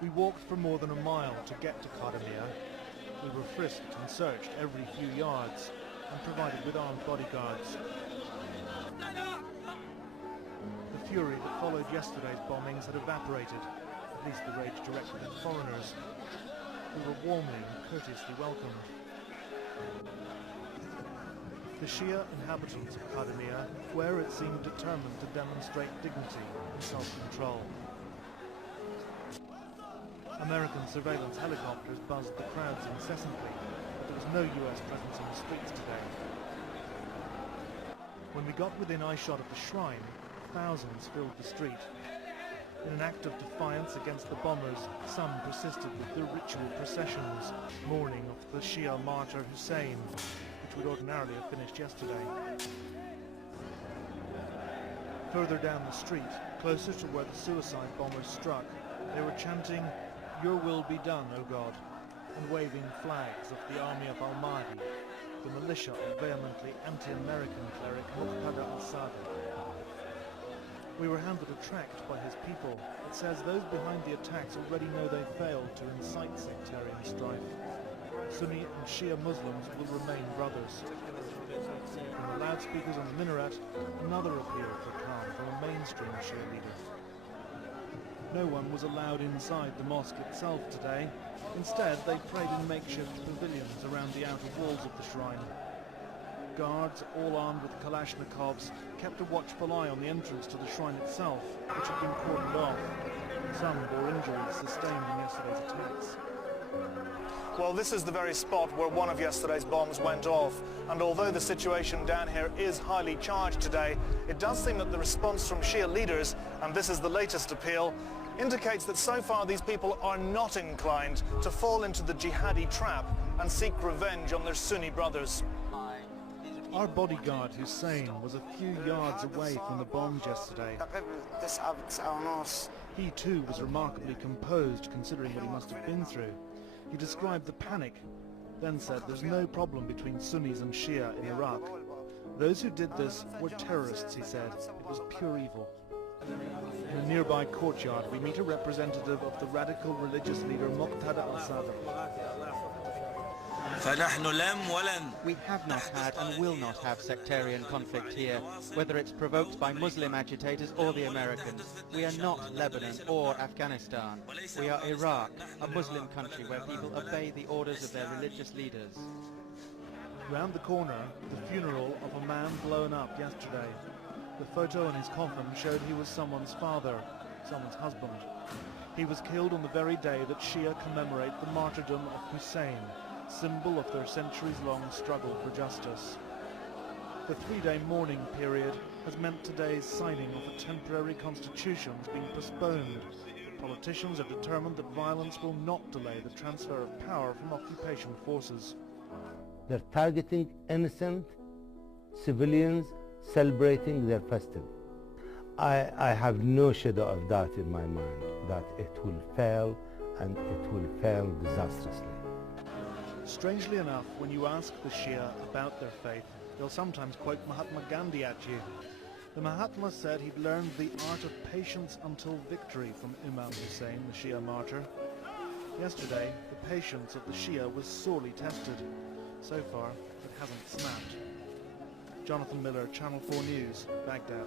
We walked for more than a mile to get to Kadamia. We were frisked and searched every few yards and provided with armed bodyguards. The fury that followed yesterday's bombings had evaporated, at least the rage directed at foreigners. We were warmly and courteously welcomed. The Shia inhabitants of Kadamia were, it seemed, determined to demonstrate dignity and self-control. American surveillance helicopters buzzed the crowds incessantly, but there was no US presence in the streets today. When we got within eyeshot of the shrine, thousands filled the street. In an act of defiance against the bombers, some persisted with their ritual processions, mourning of the Shia martyr Hussein, which would ordinarily have finished yesterday. Further down the street, closer to where the suicide bombers struck, they were chanting, "Your will be done, O God," and waving flags of the army of Al-Mahdi, the militia of vehemently anti-American cleric Muqtada al-Sadr. We were handed a tract by his people that says those behind the attacks already know they failed to incite sectarian strife. Sunni and Shia Muslims will remain brothers. From the loudspeakers on the minaret, another appeal for calm from a mainstream Shia leader. No one was allowed inside the mosque itself today. Instead, they prayed in makeshift pavilions around the outer walls of the shrine. Guards, all armed with Kalashnikovs, kept a watchful eye on the entrance to the shrine itself, which had been cordoned off. Some bore injuries sustained in yesterday's attacks. Well, this is the very spot where one of yesterday's bombs went off, and although the situation down here is highly charged today, it does seem that the response from Shia leaders, and this is the latest appeal, indicates that so far these people are not inclined to fall into the jihadi trap and seek revenge on their Sunni brothers. Our bodyguard Hussein was a few yards away from the bombs yesterday. He too was remarkably composed considering what he must have been through. He described the panic, then said there's no problem between Sunnis and Shia in Iraq. Those who did this were terrorists, he said. It was pure evil. In a nearby courtyard, we meet a representative of the radical religious leader Muqtada al-Sadr. We have not had and will not have sectarian conflict here, whether it's provoked by Muslim agitators or the Americans. We are not Lebanon or Afghanistan. We are Iraq, a Muslim country where people obey the orders of their religious leaders. Round the corner, the funeral of a man blown up yesterday. The photo in his coffin showed he was someone's father, someone's husband. He was killed on the very day that Shia commemorate the martyrdom of Hussein, symbol of their centuries-long struggle for justice. The three-day mourning period has meant today's signing of a temporary constitution has been postponed. Politicians are determined that violence will not delay the transfer of power from occupation forces. They're targeting innocent civilians celebrating their festival. I have no shadow of doubt in my mind that it will fail, and it will fail disastrously. Strangely enough, when you ask the Shia about their faith, they'll sometimes quote Mahatma Gandhi at you. The Mahatma said he'd learned the art of patience until victory from Imam Hussein, the Shia martyr. Yesterday, the patience of the Shia was sorely tested. So far, it hasn't snapped. Jonathan Miller, Channel 4 News, Baghdad.